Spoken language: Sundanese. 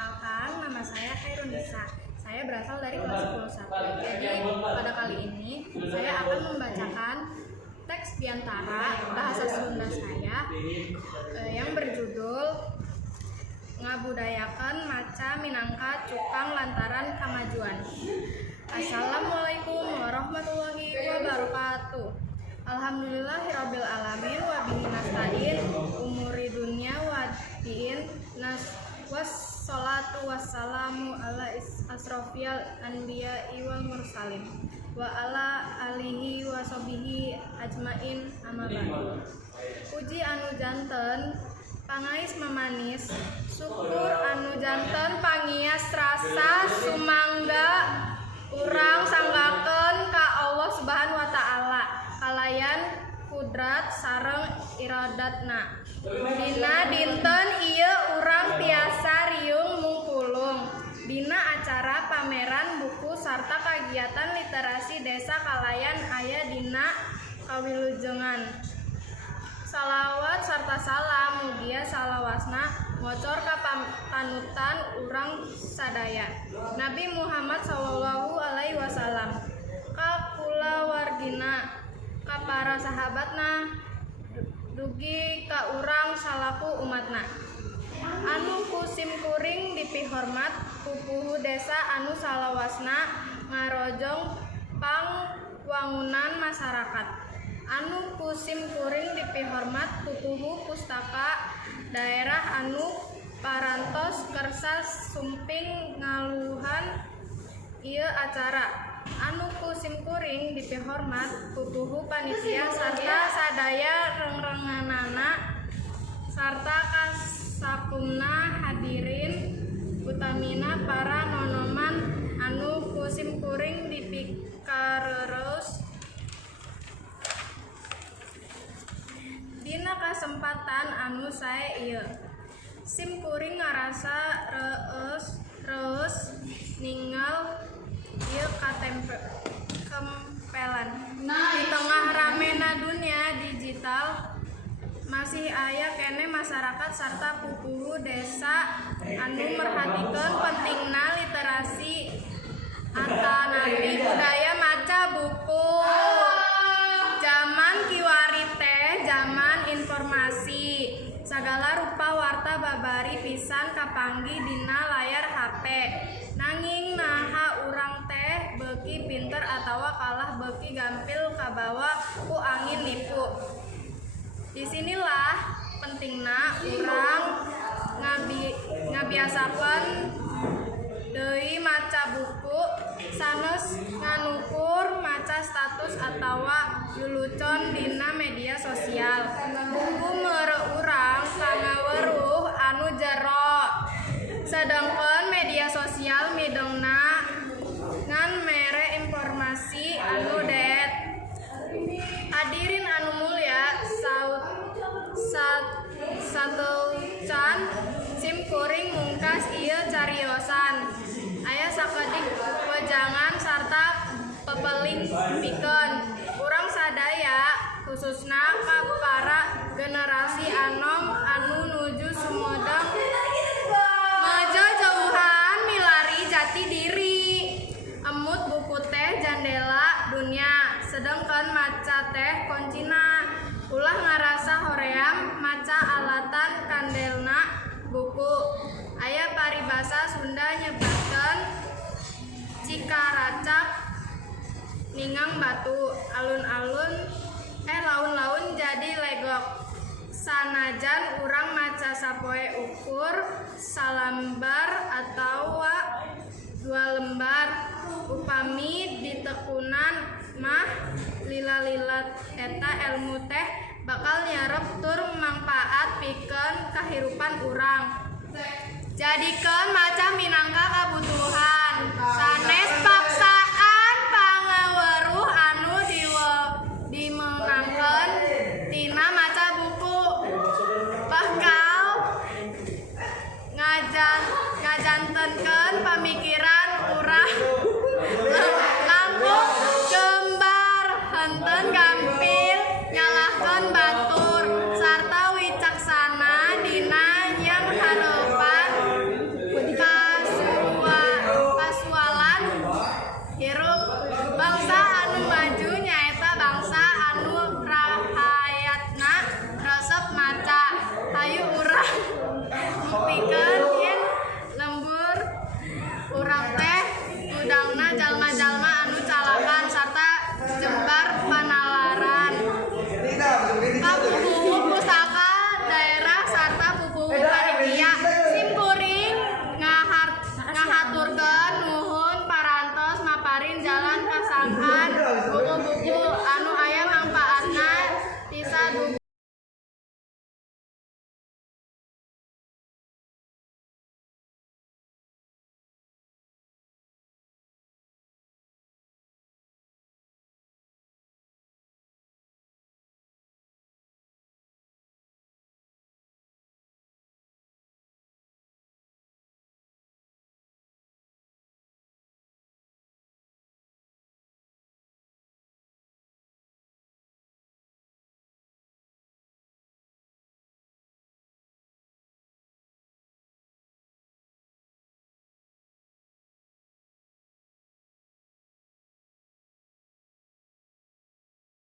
Perkenalkan, nama saya Khairunisa. Saya berasal dari kelas 11. Jadi pada kali ini saya akan membacakan teks piantara bahasa Sunda saya yang berjudul Ngabudayakan Maca Minangka Cukang Lantaran Kamajuan. Assalamualaikum warahmatullahi wabarakatuh. Alhamdulillahirabbil alamin wa bihi nasta'in umuri dunya wa din wassalatu wassalamu ala asrofil anbiya'i wal mursalin wa ala alihi wa sahbihi ajmain amma ba'du. Puji anu janten pangais memanis, syukur anu janten pangias rasa sumangga urang sanggakeun ka Allah Subhanahu wa taala kalayan kudrat sareng iradatna. Dina dinten ieu urang tiasa riung mungkulung dina acara pameran buku sarta kagiatan literasi desa kalayan aya dina kawilujengan. Salawat sarta salam mugia salawasna ngocor ka panutan urang sadaya Nabi Muhammad sallallahu alaihi wasallam, ka kulawargina, ka para sahabatna, dugi ka urang salaku umatna. Anu kusim kuring dipihormat pupuhu desa anu salawasna ngarojong pangwangunan masyarakat. Anu kusim kuring dipihormat pupuhu pustaka daerah anu parantos kersa sumping ngaluhan ieu acara. Anu kusim kuring dipihormat pupuhu panitia sarta sadaya rengrenganana sarta kasakumna hadirin utamina para nonoman anu kusim kuring dipikarereus. Dina kasempatan anu sae ieu sim kuring ngarasa reus ninggal ieu kempelan. Di tengah ramena dunia digital masih aya kene masyarakat sarta pupuhu desa anu merhatikeun pentingna literasi atanapi budaya maca buku. Zaman kiwari teh zaman informasi, sagala rupa warta babari pisan kapanggih dina layar HP. Nanging naha urang teh beuki pinter atawa kalah beuki gampil kabawa ku angin nipu. Disinilah pentingna urang ngabiasakeun deui maca buku sanes nganukur maca status atawa lulucon dina media sosial. Buku meureuh urang pangaweruh anu jero, sedengkeun media sosial midengna ngan mere informasi anu det. Hadirin anu mulya, sateucan sim kuring mungkas ieu cariosan. Aya sakedik wejangan sarta pepeling pikeun urang sadaya khususna ka para generasi anom anu nuju sumodang ngajauhan milari jati diri. Emut buku teh jandela dunia, sedengkeun maca teh kuncina. Ulah ngarasa hoream maca alatan kandelna buku. Aya paribasa Sunda nyebatkeun cikaracak ningang batu, laun-laun jadi legok. Sanajan urang maca sapoe ukur salembar atawa 2 lembar, upami ditekunan mah lila-lilat eta elmu teh bakal nyarep tur mangpaat pikeun kahirupan urang. Jadikeun maca minangka kabutuhan